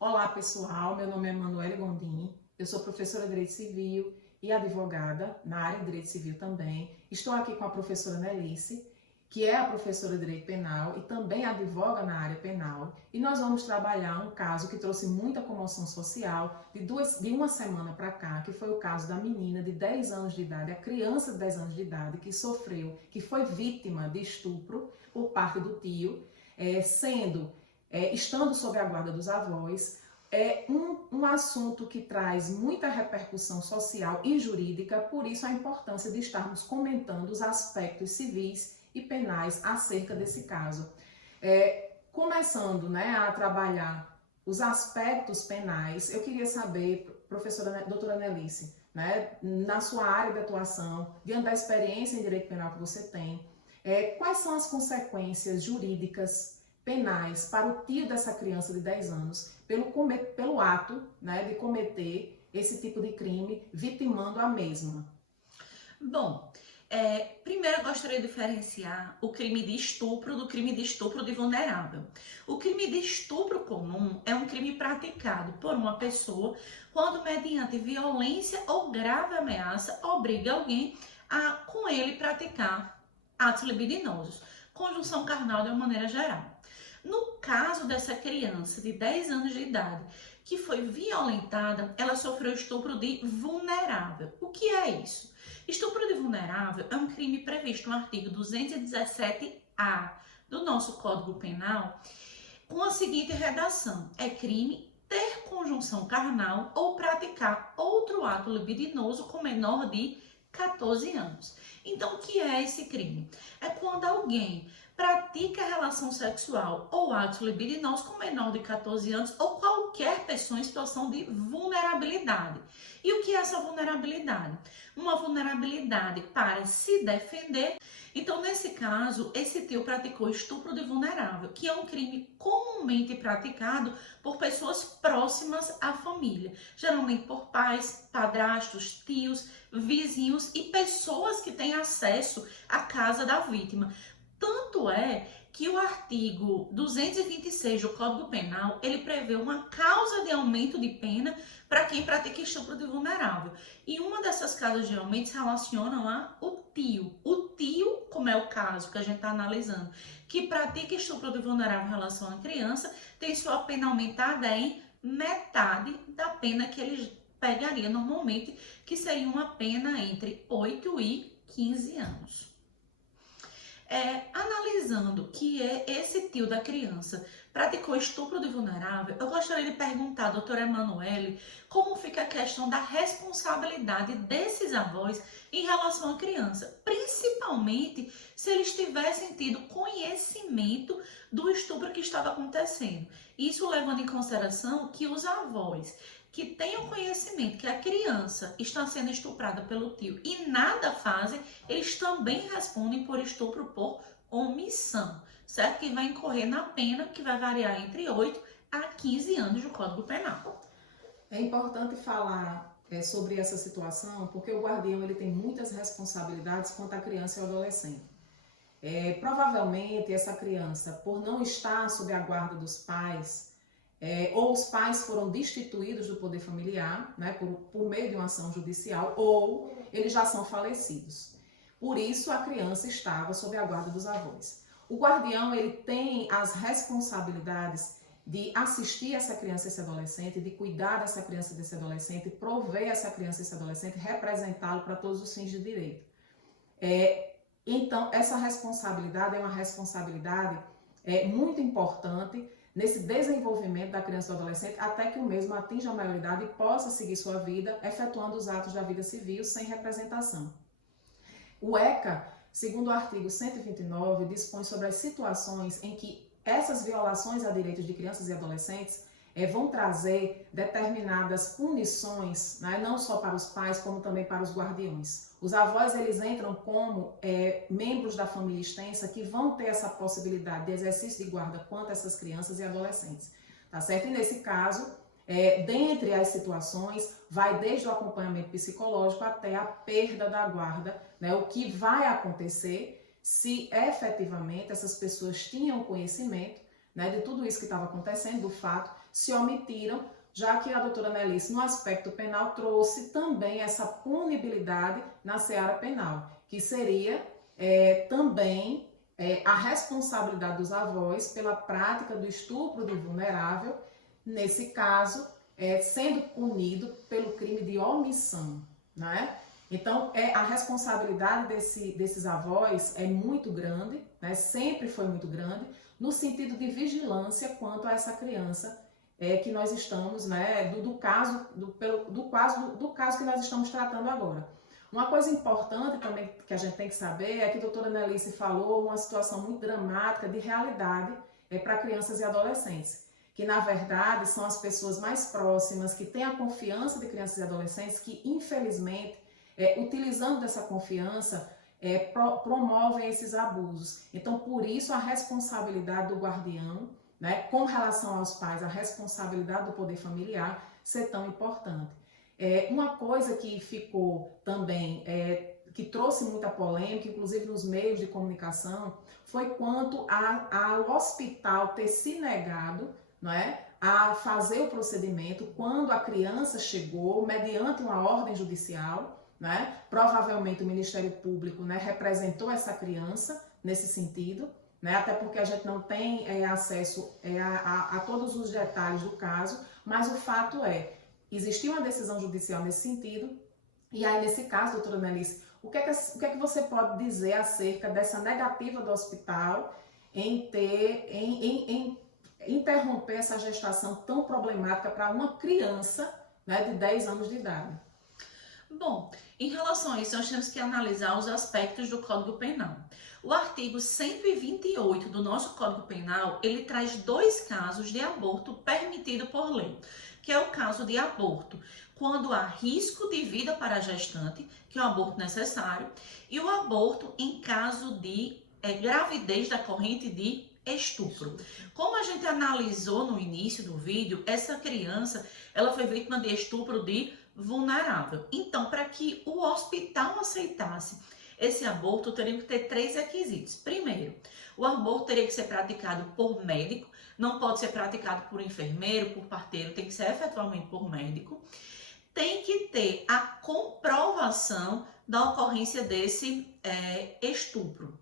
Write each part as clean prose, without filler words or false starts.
Olá pessoal, meu nome é Manuela Gondim, eu sou professora de Direito Civil e advogada na área de Direito Civil também. Estou aqui com a professora Nelice, que é a professora de Direito Penal e também advoga na área penal. E nós vamos trabalhar um caso que trouxe muita comoção social de uma semana para cá, que foi o caso da menina de 10 anos de idade, a criança de 10 anos de idade que foi vítima de estupro por parte do tio, estando sob a guarda dos avós. É um assunto que traz muita repercussão social e jurídica, por isso a importância de estarmos comentando os aspectos civis e penais acerca desse caso. Começando, a trabalhar os aspectos penais, eu queria saber, professora doutora Nelice, na sua área de atuação, diante da experiência em direito penal que você tem, quais são as consequências jurídicas penais para o tio dessa criança de 10 anos pelo ato de cometer esse tipo de crime, vitimando a mesma? Bom, primeiro eu gostaria de diferenciar o crime de estupro do crime de estupro de vulnerável. O crime de estupro comum é um crime praticado por uma pessoa quando, mediante violência ou grave ameaça, obriga alguém a, com ele, praticar atos libidinosos, conjunção carnal de uma maneira geral. No caso dessa criança de 10 anos de idade que foi violentada, ela sofreu estupro de vulnerável. O que é isso? Estupro de vulnerável é um crime previsto no artigo 217-A do nosso Código Penal, com a seguinte redação: é crime ter conjunção carnal ou praticar outro ato libidinoso com menor de 14 anos. Então, o que é esse crime? É quando alguém pratica relação sexual ou atos libidinosos com menor de 14 anos ou qualquer pessoa em situação de vulnerabilidade. E o que é essa vulnerabilidade? Uma vulnerabilidade para se defender. Então, nesse caso, esse tio praticou estupro de vulnerável, que é um crime comumente praticado por pessoas próximas à família, geralmente por pais, padrastos, tios, vizinhos e pessoas que têm acesso à casa da vítima. Tanto é que o artigo 226 do Código Penal, ele prevê uma causa de aumento de pena para quem pratica estupro de vulnerável. E uma dessas causas de aumento se relacionam ao tio. O tio, como é o caso que a gente está analisando, que pratica estupro de vulnerável em relação à criança, tem sua pena aumentada em metade da pena que ele pegaria normalmente, que seria uma pena entre 8 e 15 anos. Analisando que esse tio da criança praticou estupro de vulnerável, eu gostaria de perguntar à doutora Emanuele como fica a questão da responsabilidade desses avós em relação à criança, principalmente se eles tivessem tido conhecimento do estupro que estava acontecendo. Isso levando em consideração que os avós que tenham conhecimento que a criança está sendo estuprada pelo tio e nada fazem, eles também respondem por estupro por omissão, certo? Que vai incorrer na pena que vai variar entre 8 a 15 anos do Código Penal. É importante falar sobre essa situação porque o guardião ele tem muitas responsabilidades quanto à criança e ao adolescente. Provavelmente essa criança, por não estar sob a guarda dos pais, ou os pais foram destituídos do poder familiar, por meio de uma ação judicial, ou eles já são falecidos. Por isso, a criança estava sob a guarda dos avós. O guardião ele tem as responsabilidades de assistir essa criança e esse adolescente, de cuidar dessa criança e desse adolescente, prover essa criança e esse adolescente, representá-lo para todos os fins de direito. Então, essa responsabilidade é uma responsabilidade muito importante nesse desenvolvimento da criança e do adolescente, até que o mesmo atinja a maioridade e possa seguir sua vida, efetuando os atos da vida civil sem representação. O ECA, segundo o artigo 129, dispõe sobre as situações em que essas violações a direitos de crianças e adolescentes vão trazer determinadas punições, não só para os pais, como também para os guardiões. Os avós, eles entram como membros da família extensa que vão ter essa possibilidade de exercício de guarda quanto a essas crianças e adolescentes, tá certo? E nesse caso, dentre as situações, vai desde o acompanhamento psicológico até a perda da guarda, o que vai acontecer se efetivamente essas pessoas tinham conhecimento né, de tudo isso que estava acontecendo, do fato, se omitiram, já que a doutora Nelice, no aspecto penal, trouxe também essa punibilidade na seara penal, que seria também a responsabilidade dos avós pela prática do estupro do vulnerável, nesse caso, sendo punido pelo crime de omissão, né? Então, a responsabilidade desses avós é muito grande, né? Sempre foi muito grande, no sentido de vigilância quanto a essa criança que nós estamos, né, do caso que nós estamos tratando agora. Uma coisa importante também que a gente tem que saber é que a doutora Nelice falou uma situação muito dramática de realidade para crianças e adolescentes, que na verdade são as pessoas mais próximas, que têm a confiança de crianças e adolescentes, que infelizmente, utilizando dessa confiança, promovem esses abusos. Então, por isso, a responsabilidade do guardião, né, com relação aos pais, a responsabilidade do poder familiar ser tão importante. Uma coisa que ficou também, que trouxe muita polêmica, inclusive nos meios de comunicação, foi quanto ao hospital ter se negado, não é, a fazer o procedimento quando a criança chegou, mediante uma ordem judicial, né? Provavelmente o Ministério Público, né, representou essa criança nesse sentido, né? Até porque a gente não tem acesso a todos os detalhes do caso, mas o fato existiu uma decisão judicial nesse sentido, e aí nesse caso, doutora Nelice, o que é que você pode dizer acerca dessa negativa do hospital em interromper essa gestação tão problemática para uma criança, né, de 10 anos de idade? Bom, em relação a isso, nós temos que analisar os aspectos do Código Penal. O artigo 128 do nosso Código Penal, ele traz 2 casos de aborto permitido por lei, que é o caso de aborto quando há risco de vida para a gestante, que é o aborto necessário, e o aborto em caso de gravidez decorrente de estupro. Como a gente analisou no início do vídeo, essa criança, ela foi vítima de estupro de vulnerável. Então, para que o hospital aceitasse esse aborto, teriam que ter 3 requisitos. Primeiro, o aborto teria que ser praticado por médico, não pode ser praticado por enfermeiro, por parteiro, tem que ser efetivamente por médico. Tem que ter a comprovação da ocorrência desse estupro.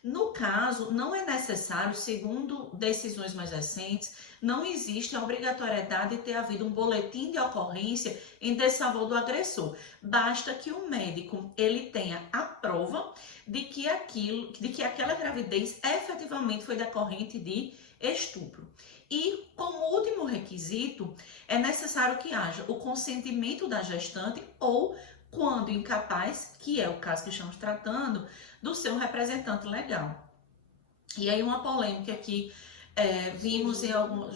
No caso, não é necessário, segundo decisões mais recentes, não existe a obrigatoriedade de ter havido um boletim de ocorrência em desfavor do agressor. Basta que o médico ele tenha a prova de que aquela gravidez efetivamente foi decorrente de estupro. E, como último requisito, é necessário que haja o consentimento da gestante ou, quando incapaz, que é o caso que estamos tratando, do seu representante legal. E aí uma polêmica que vimos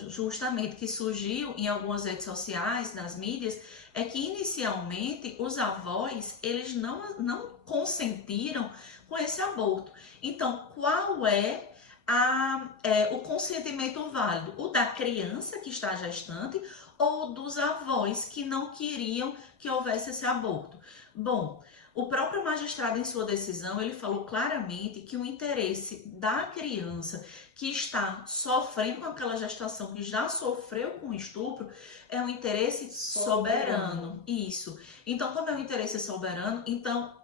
justamente que surgiu em algumas redes sociais, nas mídias, é que inicialmente os avós, eles não consentiram com esse aborto. Então, qual é o consentimento válido? O da criança que está gestante ou dos avós que não queriam que houvesse esse aborto? Bom, o próprio magistrado, em sua decisão, ele falou claramente que o interesse da criança que está sofrendo com aquela gestação, que já sofreu com estupro, é um interesse soberano. Isso. Então, como é um interesse soberano, então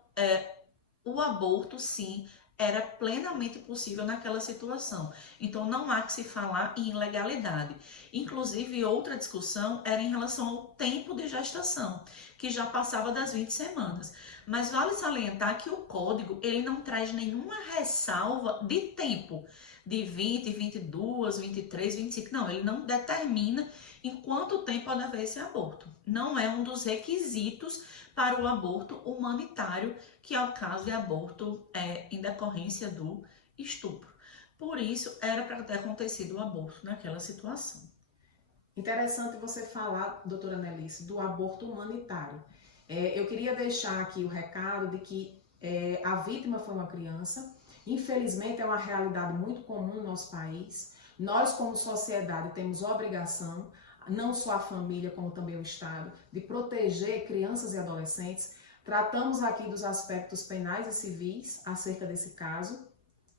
o aborto, sim, era plenamente possível naquela situação. Então, não há que se falar em ilegalidade. Inclusive, outra discussão era em relação ao tempo de gestação, que já passava das 20 semanas. Mas vale salientar que o código, ele não traz nenhuma ressalva de tempo, de 20, 22, 23, 25. Não, ele não determina em quanto tempo pode haver esse aborto. Não é um dos requisitos para o aborto humanitário, que é o caso de aborto em decorrência do estupro. Por isso, era para ter acontecido o aborto naquela situação. Interessante você falar, doutora Nelice, do aborto humanitário. Eu queria deixar aqui o recado de que a vítima foi uma criança. Infelizmente, é uma realidade muito comum no nosso país. Nós, como sociedade, temos obrigação, não só a família, como também o Estado, de proteger crianças e adolescentes. Tratamos aqui dos aspectos penais e civis acerca desse caso.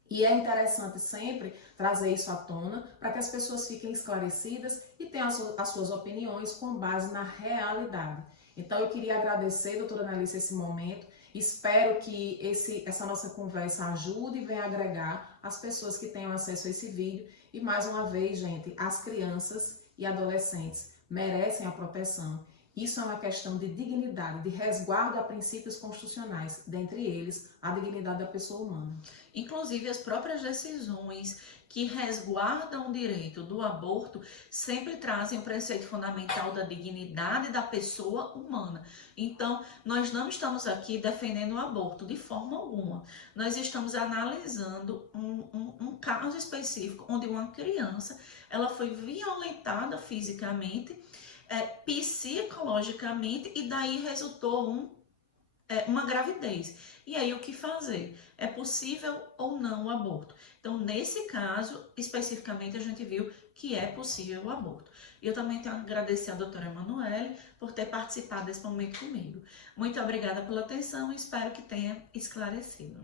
E é interessante sempre trazer isso à tona para que as pessoas fiquem esclarecidas e tenham as suas opiniões com base na realidade. Então eu queria agradecer, doutora Analice, esse momento. Espero que essa nossa conversa ajude e venha agregar as pessoas que tenham acesso a esse vídeo. E mais uma vez, gente, as crianças e adolescentes merecem a proteção. Isso é uma questão de dignidade, de resguardo a princípios constitucionais, dentre eles a dignidade da pessoa humana. Inclusive, as próprias decisões que resguardam o direito do aborto sempre trazem o preceito fundamental da dignidade da pessoa humana. Então, nós não estamos aqui defendendo o aborto de forma alguma. Nós estamos analisando um caso específico onde uma criança ela foi violentada fisicamente, psicologicamente, e daí resultou uma gravidez. E aí o que fazer? É possível ou não o aborto? Então, nesse caso, especificamente, a gente viu que é possível o aborto. E eu também tenho a agradecer à doutora Emanuele por ter participado desse momento comigo. Muito obrigada pela atenção e espero que tenha esclarecido.